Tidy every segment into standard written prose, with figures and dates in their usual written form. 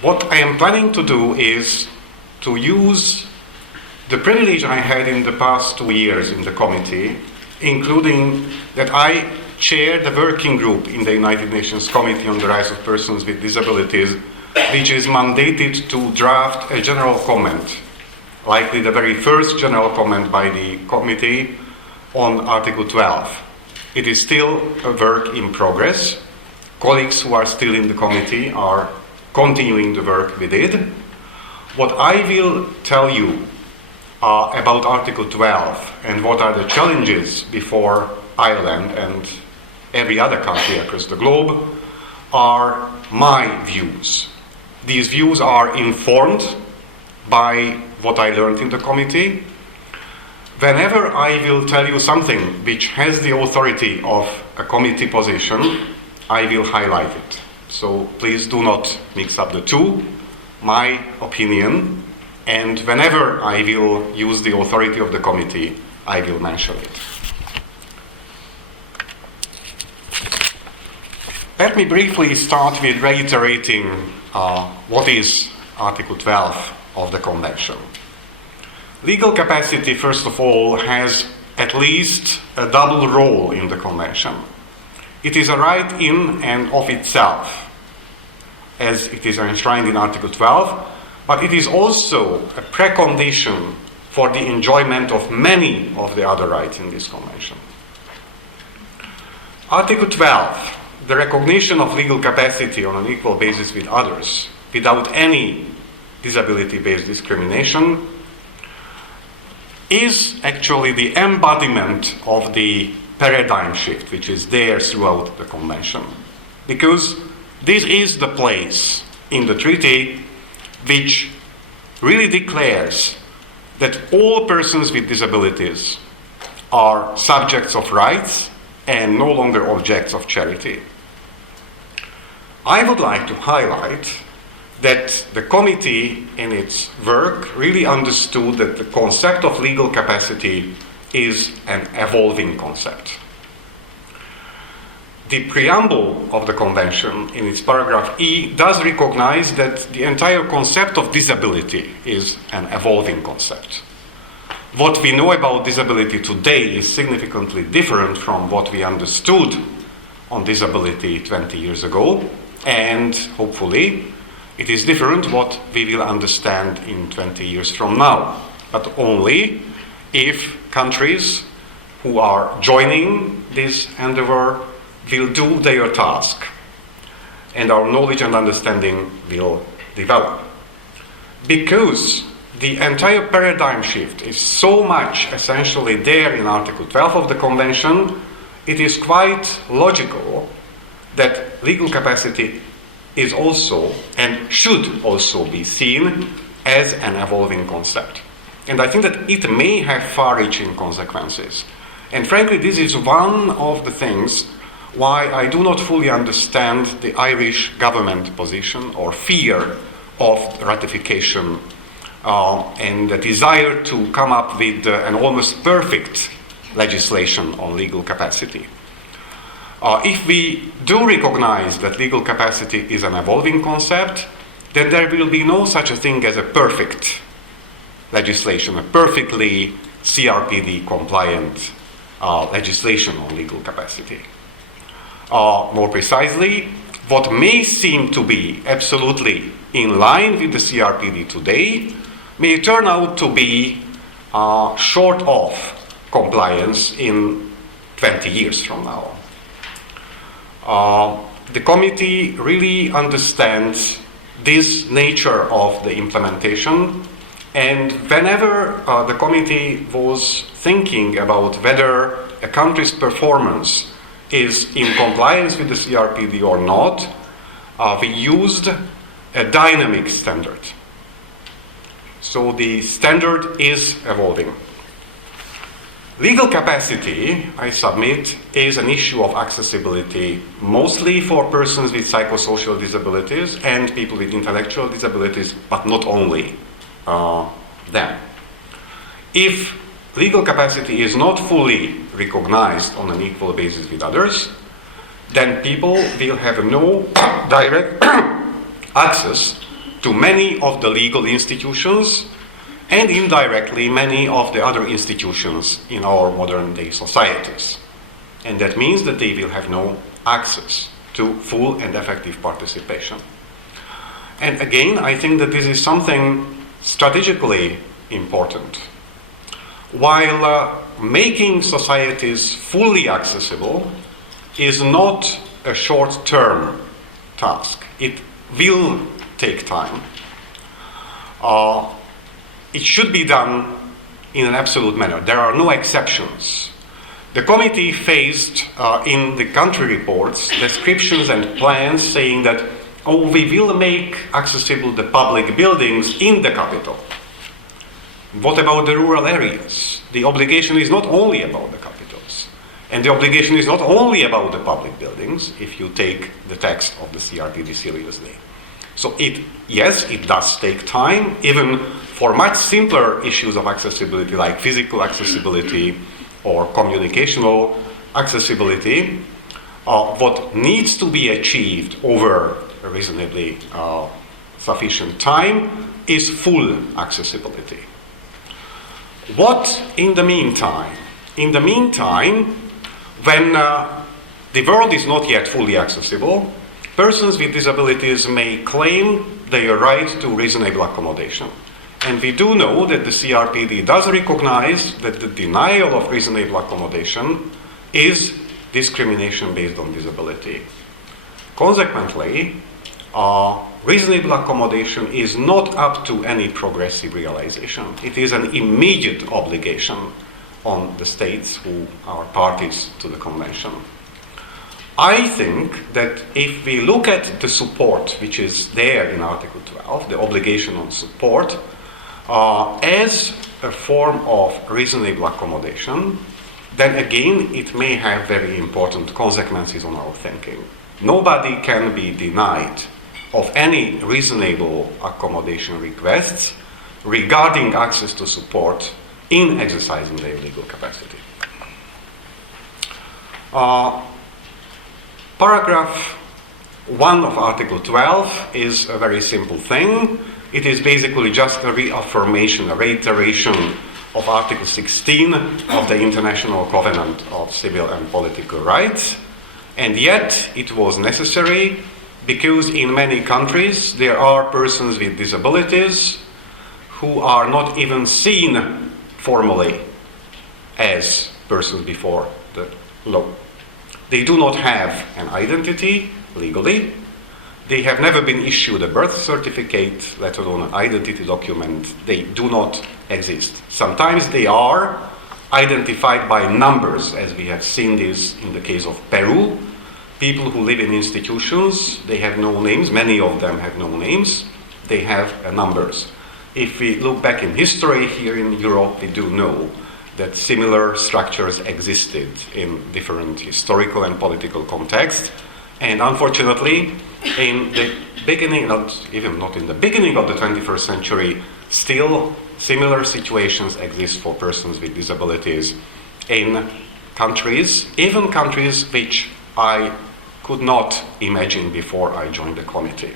What I am planning to do is to use the privilege I had in the past 2 years in the committee, including that I chair the working group in the United Nations Committee on the Rights of Persons with Disabilities, which is mandated to draft a general comment, likely the very first general comment by the committee on Article 12. It is still a work in progress. Colleagues who are still in the committee are continuing the work we did. What I will tell you about Article 12 and what are the challenges before Ireland and every other country across the globe are my views. These views are informed by what I learned in the committee. Whenever I will tell you something which has the authority of a committee position, I will highlight it. So please do not mix up the two, my opinion, and whenever I will use the authority of the committee, I will mention it. Let me briefly start with reiterating what is Article 12 of the Convention. Legal capacity, first of all, has at least a double role in the Convention. It is a right in and of itself, as it is enshrined in Article 12, but it is also a precondition for the enjoyment of many of the other rights in this Convention. Article 12, the recognition of legal capacity on an equal basis with others, without any disability-based discrimination, is actually the embodiment of the paradigm shift which is there throughout the Convention. Because this is the place in the treaty which really declares that all persons with disabilities are subjects of rights and no longer objects of charity. I would like to highlight that the committee in its work really understood that the concept of legal capacity is an evolving concept. The preamble of the Convention in its paragraph E does recognize that the entire concept of disability is an evolving concept. What we know about disability today is significantly different from what we understood on disability 20 years ago, and hopefully it is different what we will understand in 20 years from now, but only if countries who are joining this endeavor will do their task and our knowledge and understanding will develop. Because the entire paradigm shift is so much essentially there in Article 12 of the Convention, it is quite logical that legal capacity is also and should also be seen as an evolving concept. And I think that it may have far-reaching consequences. And frankly, this is one of the things why I do not fully understand the Irish government position or fear of ratification and the desire to come up with an almost perfect legislation on legal capacity. If we do recognize that legal capacity is an evolving concept, then there will be no such a thing as a perfect legislation, a perfectly CRPD compliant legislation on legal capacity. More precisely, what may seem to be absolutely in line with the CRPD today may turn out to be short of compliance in 20 years from now. The committee really understands this nature of the implementation, and whenever the committee was thinking about whether a country's performance is in compliance with the CRPD or not, we used a dynamic standard. So the standard is evolving. Legal capacity, I submit, is an issue of accessibility, mostly for persons with psychosocial disabilities and people with intellectual disabilities, but not only them. If legal capacity is not fully recognized on an equal basis with others, then people will have no direct access to many of the legal institutions and indirectly many of the other institutions in our modern day societies. And that means that they will have no access to full and effective participation. And again, I think that this is something strategically important. While making societies fully accessible is not a short-term task. It will take time. It should be done in an absolute manner. There are no exceptions. The committee faced in the country reports descriptions and plans saying that, oh, we will make accessible the public buildings in the capital. What about the rural areas? The obligation is not only about the capitals. And the obligation is not only about the public buildings, if you take the text of the CRPD seriously. So yes, it does take time, even for much simpler issues of accessibility, like physical accessibility or communicational accessibility. What needs to be achieved over a reasonably sufficient time is full accessibility. What in the meantime? In the meantime, when the world is not yet fully accessible, persons with disabilities may claim their right to reasonable accommodation. And we do know that the CRPD does recognize that the denial of reasonable accommodation is discrimination based on disability. Consequently, reasonable accommodation is not up to any progressive realization. It is an immediate obligation on the states who are parties to the convention. I think that if we look at the support which is there in Article 12, the obligation on support, as a form of reasonable accommodation, then again it may have very important consequences on our thinking. Nobody can be denied of any reasonable accommodation requests regarding access to support in exercising their legal capacity. Paragraph 1 of Article 12 is a very simple thing. It is basically just a reaffirmation, a reiteration of Article 16 of the International Covenant of Civil and Political Rights. And yet it was necessary because in many countries there are persons with disabilities who are not even seen formally as persons before the law. They do not have an identity legally. They have never been issued a birth certificate, let alone an identity document. They do not exist. Sometimes they are identified by numbers, as we have seen this in the case of Peru. People who live in institutions, they have no names. Many of them have no names. They have numbers. If we look back in history here in Europe, we do know that similar structures existed in different historical and political contexts. And unfortunately, in the beginning, even not in the beginning of the 21st century, still similar situations exist for persons with disabilities in countries, even countries which I could not imagine before I joined the committee.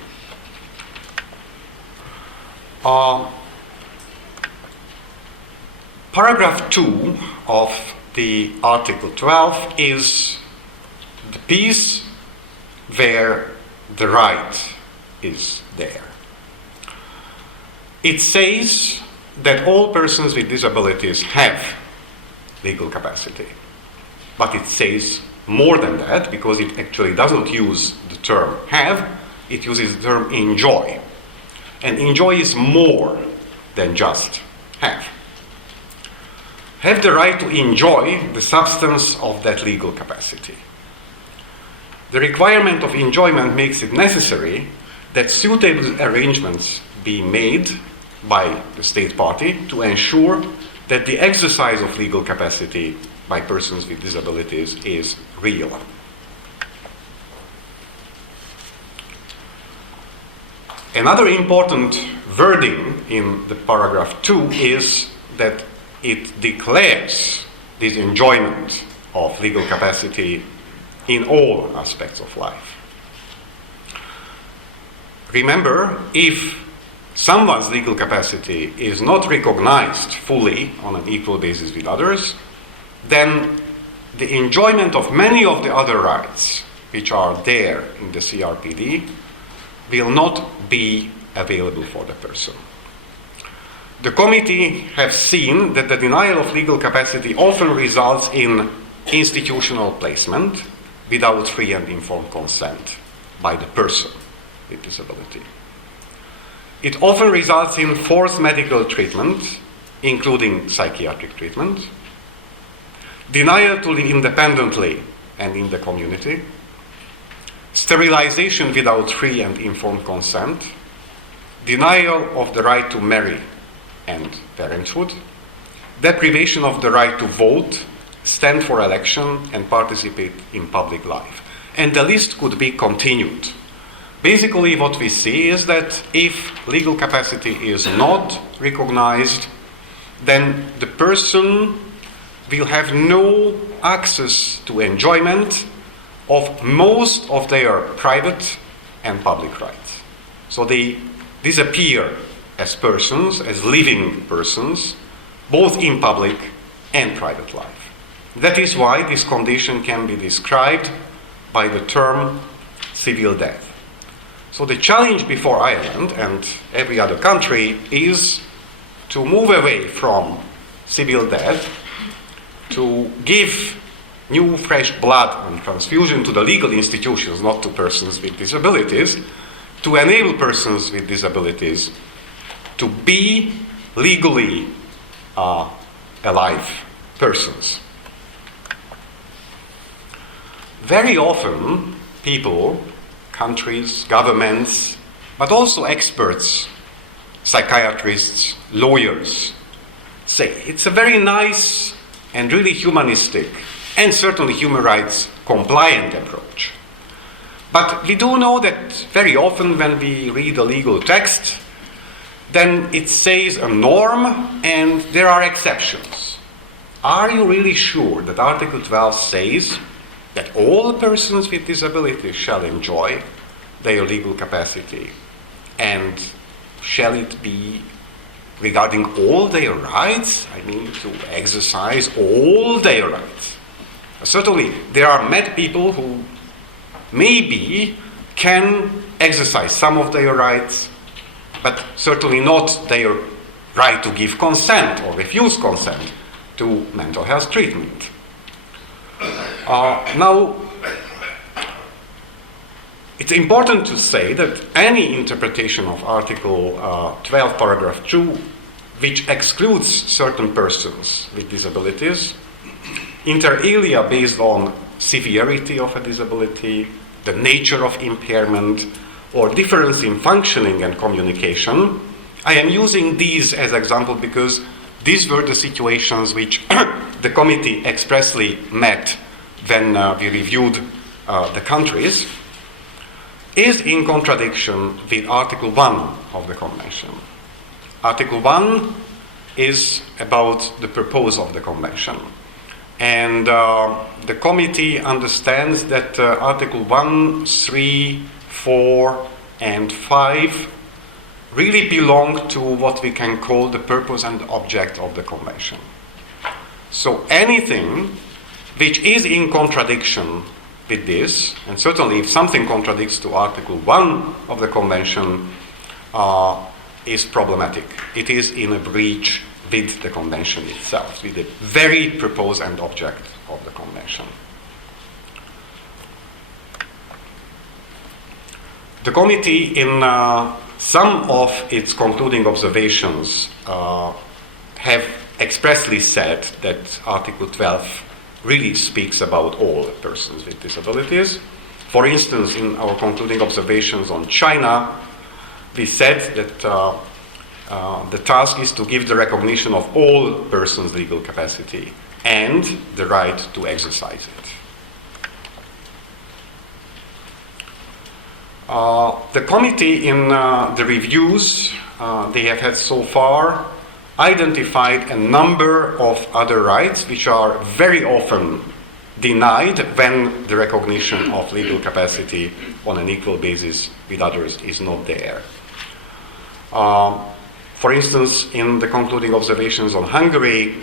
Paragraph 2 of the Article 12 is the piece where the right is there. It says that all persons with disabilities have legal capacity. But it says more than that, because it actually doesn't use the term have, it uses the term enjoy. And enjoy is more than just have. Have the right to enjoy the substance of that legal capacity. The requirement of enjoyment makes it necessary that suitable arrangements be made by the state party to ensure that the exercise of legal capacity by persons with disabilities is real. Another important wording in the paragraph 2 is that it declares this enjoyment of legal capacity in all aspects of life. Remember, if someone's legal capacity is not recognized fully on an equal basis with others, then the enjoyment of many of the other rights which are there in the CRPD will not be available for the person. The committee have seen that the denial of legal capacity often results in institutional placement without free and informed consent by the person with disability. It often results in forced medical treatment, including psychiatric treatment, denial to live independently and in the community, sterilization without free and informed consent, denial of the right to marry and parenthood, deprivation of the right to vote, stand for election, and participate in public life. And the list could be continued. Basically, what we see is that if legal capacity is not recognized, then the person will have no access to enjoyment of most of their private and public rights. So they disappear as persons, as living persons, both in public and private life. That is why this condition can be described by the term civil death. So the challenge before Ireland and every other country is to move away from civil death, to give new fresh blood and transfusion to the legal institutions, not to persons with disabilities, to enable persons with disabilities to be legally alive persons. Very often, people, countries, governments, but also experts, psychiatrists, lawyers, say it's a very nice and really humanistic and certainly human rights compliant approach. But we do know that very often when we read a legal text, then it says a norm and there are exceptions. Are you really sure that Article 12 says that all persons with disabilities shall enjoy their legal capacity? And shall it be regarding all their rights? I mean, to exercise all their rights. Certainly, there are mad people who maybe can exercise some of their rights, but certainly not their right to give consent or refuse consent to mental health treatment. Now, it's important to say that any interpretation of Article 12, paragraph 2, which excludes certain persons with disabilities, inter alia based on severity of a disability, the nature of impairment, or difference in functioning and communication. I am using these as examples because these were the situations which the committee expressly met when we reviewed the countries, is in contradiction with Article 1 of the Convention. Article 1 is about the purpose of the Convention. And the committee understands that Article 1, 3, 4, and 5 really belong to what we can call the purpose and object of the Convention. So anything which is in contradiction with this, and certainly if something contradicts to Article 1 of the Convention, is problematic. It is in a breach with the Convention itself, with the very purpose and object of the Convention. The committee, in some of its concluding observations, have expressly said that Article 12 really speaks about all persons with disabilities. For instance, in our concluding observations on China, we said that the task is to give the recognition of all persons' legal capacity and the right to exercise it. The committee, in the reviews they have had so far, identified a number of other rights which are very often denied when the recognition of legal capacity on an equal basis with others is not there. For instance, in the concluding observations on Hungary,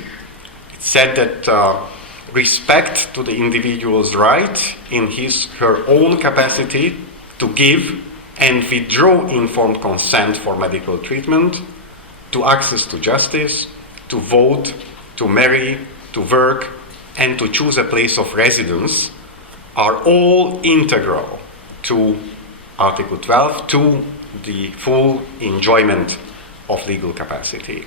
it said that respect to the individual's right in her own capacity to give and withdraw informed consent for medical treatment, to access to justice, to vote, to marry, to work, and to choose a place of residence are all integral to Article 12, to the full enjoyment of legal capacity.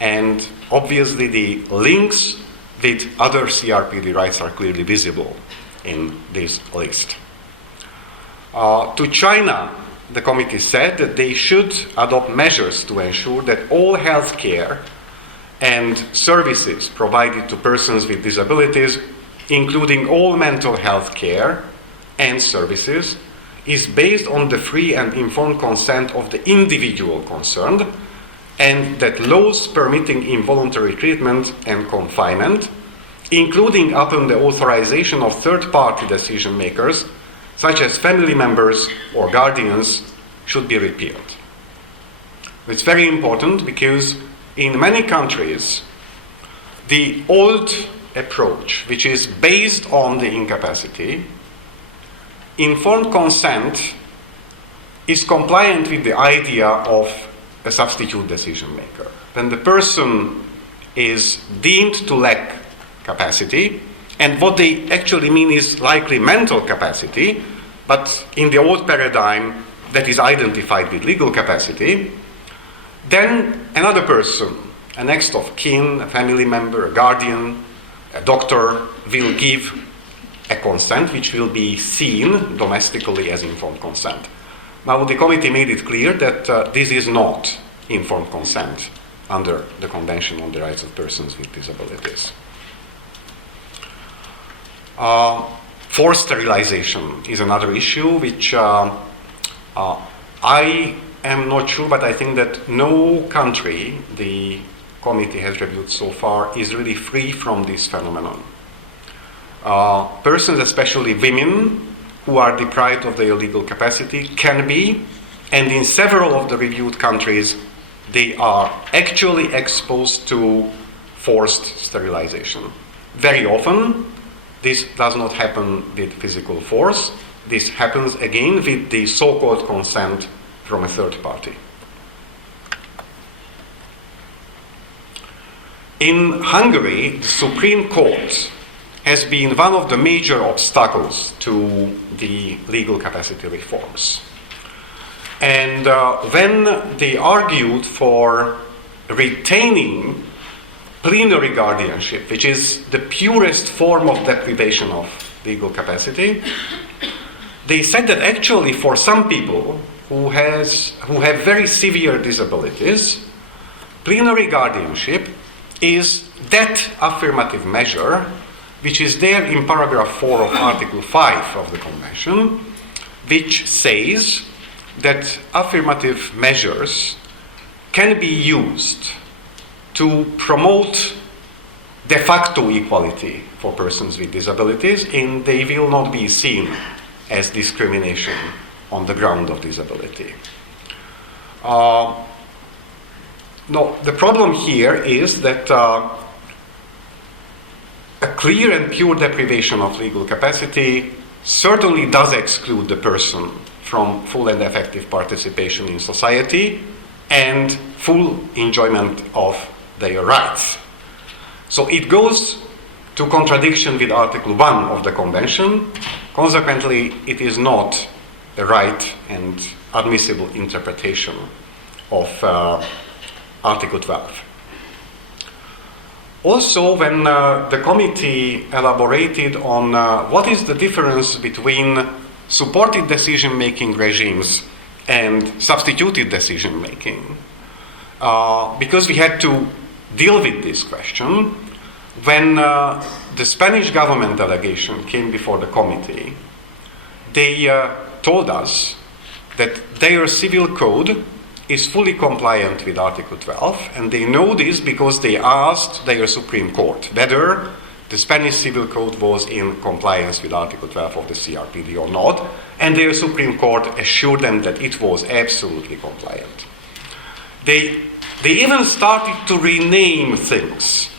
And obviously the links with other CRPD rights are clearly visible in this list. To China, the committee said that they should adopt measures to ensure that all health care and services provided to persons with disabilities, including all mental health care and services, is based on the free and informed consent of the individual concerned, and that laws permitting involuntary treatment and confinement, including upon the authorization of third-party decision makers, such as family members or guardians, should be repealed. It's very important because in many countries, the old approach, which is based on the incapacity, informed consent is compliant with the idea of a substitute decision maker. When the person is deemed to lack capacity, and what they actually mean is likely mental capacity, but in the old paradigm that is identified with legal capacity, then another person, a next of kin, a family member, a guardian, a doctor, will give a consent which will be seen domestically as informed consent. Now the committee made it clear that this is not informed consent under the Convention on the Rights of Persons with Disabilities. Forced sterilization is another issue which I am not sure, but I think that no country the committee has reviewed so far is really free from this phenomenon. Persons, especially women, who are deprived of their legal capacity can be, and in several of the reviewed countries, they are actually exposed to forced sterilization. Very often, this does not happen with physical force. This happens again with the so-called consent from a third party. In Hungary, the Supreme Court has been one of the major obstacles to the legal capacity reforms. And when they argued for retaining plenary guardianship, which is the purest form of deprivation of legal capacity, they said that actually for some people who have very severe disabilities, plenary guardianship is that affirmative measure which is there in paragraph 4 of Article 5 of the Convention, which says that affirmative measures can be used to promote de facto equality for persons with disabilities, and they will not be seen as discrimination on the ground of disability. No, the problem here is that a clear and pure deprivation of legal capacity certainly does exclude the person from full and effective participation in society and full enjoyment of their rights. So it goes to contradiction with Article 1 of the Convention. Consequently, it is not a right and admissible interpretation of Article 12. Also, when the committee elaborated on what is the difference between supported decision-making regimes and substituted decision-making, because we had to deal with this question, when the Spanish government delegation came before the committee, they told us that their civil code is fully compliant with Article 12, and they know this because they asked their Supreme Court whether the Spanish Civil Code was in compliance with Article 12 of the CRPD or not, and their Supreme Court assured them that it was absolutely compliant. They even started to rename things.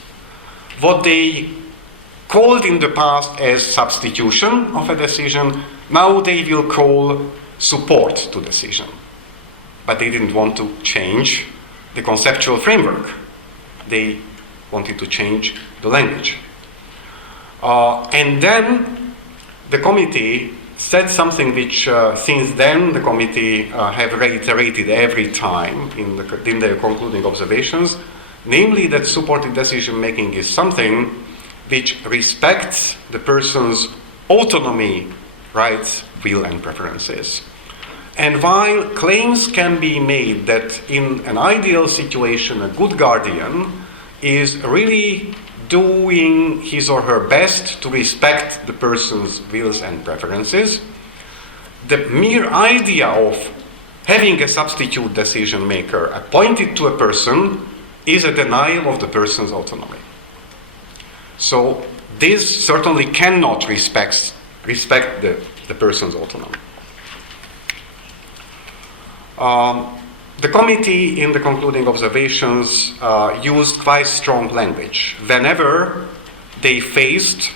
What they called in the past as substitution of a decision, now they will call support to decision. But they didn't want to change the conceptual framework. They wanted to change the language. And then the committee said something which since then the committee have reiterated every time in their concluding observations, namely that supported decision making is something which respects the person's autonomy, rights, will and preferences. And while claims can be made that in an ideal situation a good guardian is really doing his or her best to respect the person's wills and preferences, the mere idea of having a substitute decision maker appointed to a person is a denial of the person's autonomy. So this certainly cannot respect the person's autonomy. The committee, in the concluding observations, used quite strong language whenever they faced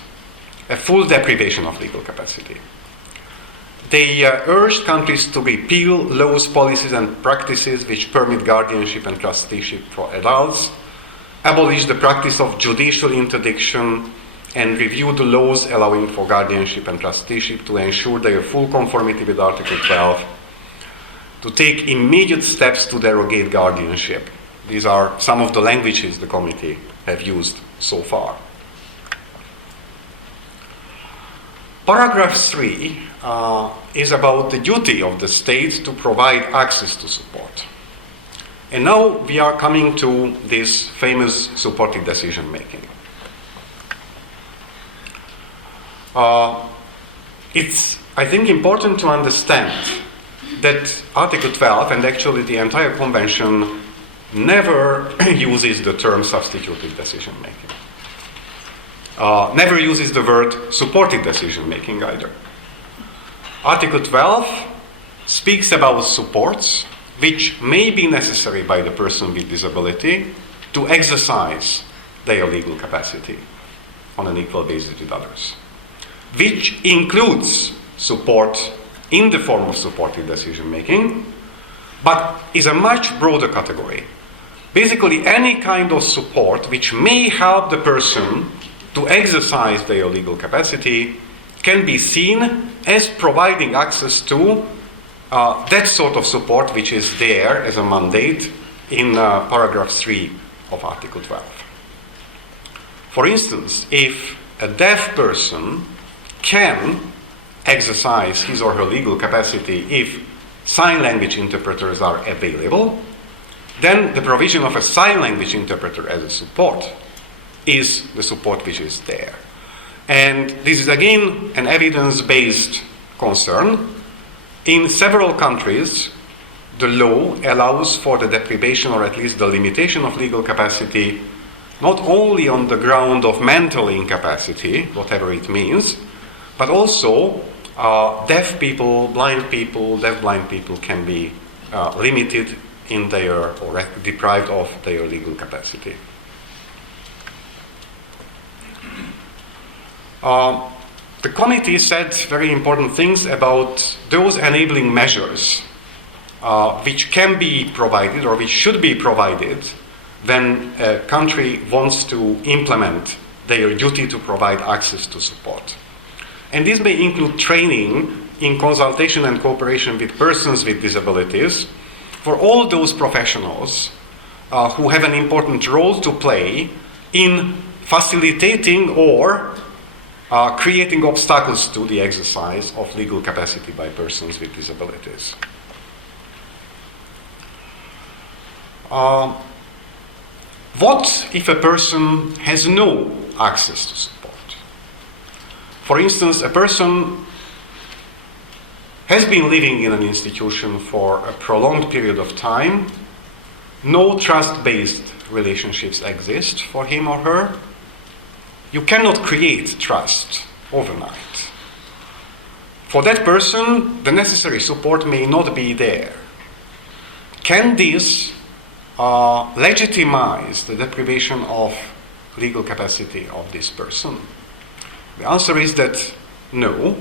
a full deprivation of legal capacity. They urged countries to repeal laws, policies, and practices which permit guardianship and trusteeship for adults, abolish the practice of judicial interdiction, and review the laws allowing for guardianship and trusteeship to ensure their full conformity with Article 12, to take immediate steps to derogate guardianship. These are some of the languages the committee have used so far. Paragraph 3 is about the duty of the state to provide access to support. And now we are coming to this famous supported decision making. It's, I think, important to understand that Article 12 and actually the entire convention never uses the term substituted decision making. Never uses the word supported decision making either. Article 12 speaks about supports which may be necessary by the person with disability to exercise their legal capacity on an equal basis with others, which includes support in the form of supported decision making, but is a much broader category. Basically, any kind of support which may help the person to exercise their legal capacity can be seen as providing access to that sort of support which is there as a mandate in paragraph 3 of Article 12. For instance, if a deaf person can exercise his or her legal capacity if sign language interpreters are available, then the provision of a sign language interpreter as a support is the support which is there. And this is again an evidence-based concern. In several countries, the law allows for the deprivation or at least the limitation of legal capacity not only on the ground of mental incapacity, whatever it means, but also deaf people, blind people, deaf-blind people can be limited in their, or deprived of their legal capacity. The committee said very important things about those enabling measures which can be provided or which should be provided when a country wants to implement their duty to provide access to support. And this may include training in consultation and cooperation with persons with disabilities for all those professionals who have an important role to play in facilitating or creating obstacles to the exercise of legal capacity by persons with disabilities. What if a person has no access to support? For instance, a person has been living in an institution for a prolonged period of time, no trust-based relationships exist for him or her. You cannot create trust overnight. For that person, the necessary support may not be there. Can this legitimize the deprivation of legal capacity of this person? The answer is that no.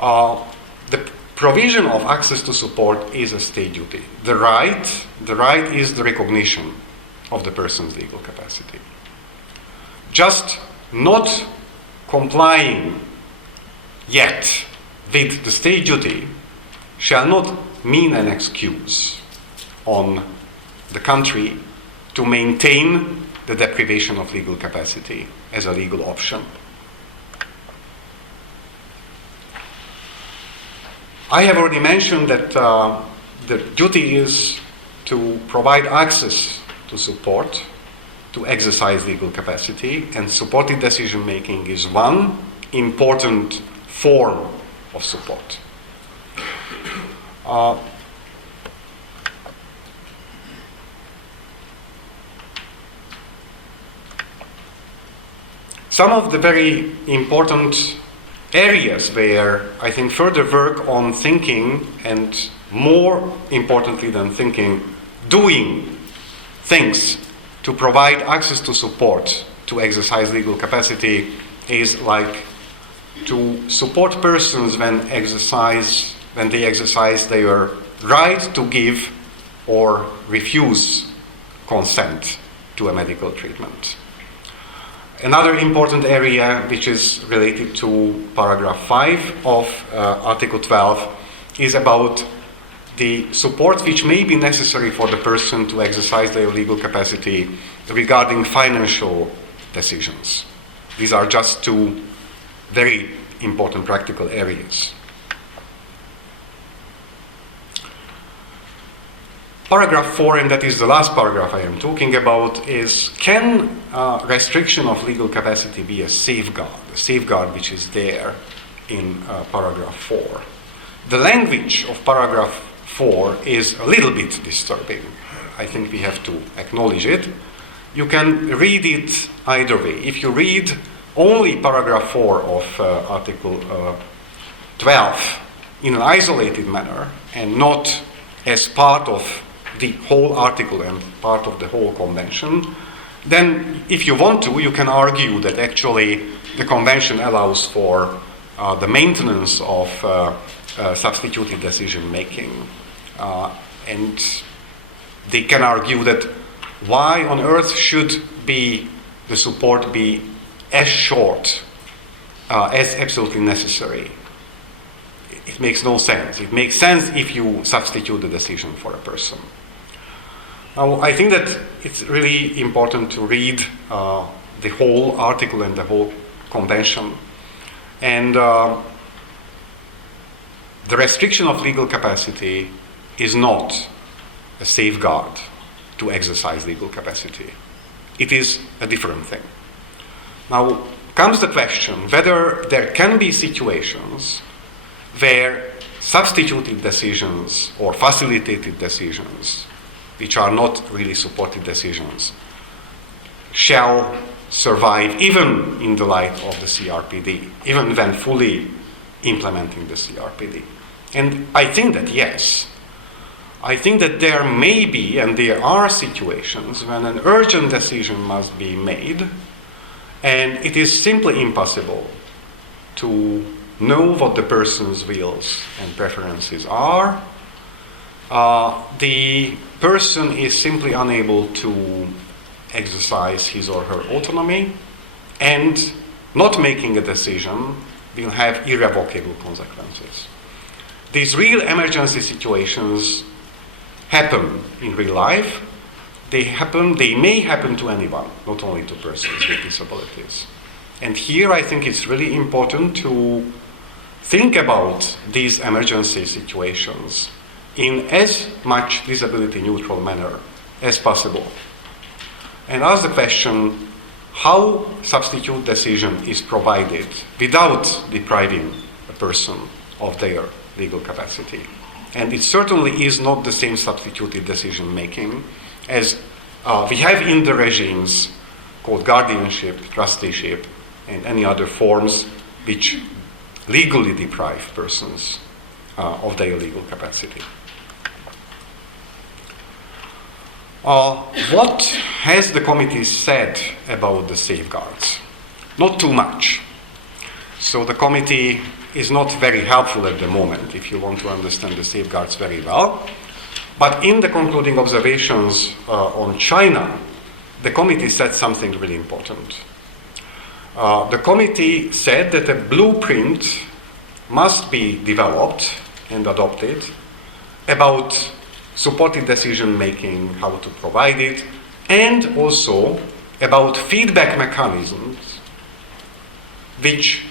The provision of access to support is a state duty. The right is the recognition of the person's legal capacity. Just not complying yet with the state duty shall not mean an excuse on the country to maintain the deprivation of legal capacity as a legal option. I have already mentioned that the duty is to provide access to support, to exercise legal capacity, and supported decision making is one important form of support. Some of the very important areas where I think further work on thinking, and more importantly than thinking, doing things to provide access to support to exercise legal capacity is like to support persons when they exercise their right to give or refuse consent to a medical treatment. Another important area, which is related to paragraph 5 of Article 12, is about the support which may be necessary for the person to exercise their legal capacity regarding financial decisions. These are just two very important practical areas. Paragraph 4, and that is the last paragraph I am talking about, is can restriction of legal capacity be a safeguard which is there in paragraph 4. The language of paragraph 4 is a little bit disturbing. I think we have to acknowledge it. You can read it either way. If you read only paragraph 4 of Article 12 in an isolated manner and not as part of the whole article and part of the whole convention, then if you want to, you can argue that actually the convention allows for the maintenance of substituted decision making. And they can argue that why on earth should the support be as short as absolutely necessary? It makes no sense. It makes sense if you substitute the decision for a person. Now, I think that it's really important to read the whole article and the whole convention. And the restriction of legal capacity is not a safeguard to exercise legal capacity. It is a different thing. Now comes the question whether there can be situations where substituted decisions or facilitated decisions, which are not really supported decisions, shall survive even in the light of the CRPD, even when fully implementing the CRPD. And I think that yes. I think that there may be, and there are situations when an urgent decision must be made, and it is simply impossible to know what the person's wills and preferences are. The person is simply unable to exercise his or her autonomy, and not making a decision will have irrevocable consequences. These real emergency situations happen in real life. They may happen to anyone, not only to persons with disabilities. And here I think it's really important to think about these emergency situations in as much disability neutral manner as possible. And ask the question how substitute decision is provided without depriving a person of their legal capacity. And it certainly is not the same substituted decision making as we have in the regimes called guardianship, trusteeship, and any other forms which legally deprive persons of their legal capacity. What has the committee said about the safeguards? Not too much. So the committee is not very helpful at the moment if you want to understand the safeguards very well. But in the concluding observations on China, the committee said something really important. The committee said that a blueprint must be developed and adopted about supported decision making, how to provide it, and also about feedback mechanisms which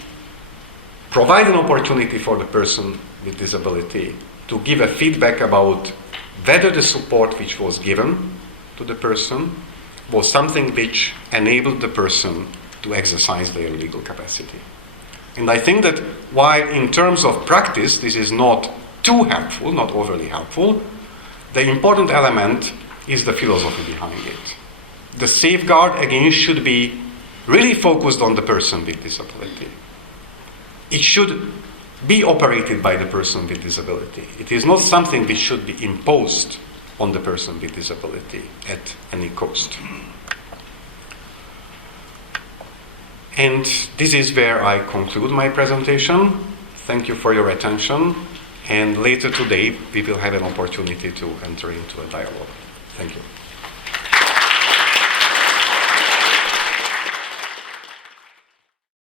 provide an opportunity for the person with disability to give a feedback about whether the support which was given to the person was something which enabled the person to exercise their legal capacity. And I think that while in terms of practice this is not too helpful, not overly helpful, the important element is the philosophy behind it. The safeguard, again, should be really focused on the person with disability. It should be operated by the person with disability. It is not something which should be imposed on the person with disability at any cost. And this is where I conclude my presentation. Thank you for your attention. And later today, we will have an opportunity to enter into a dialogue. Thank you.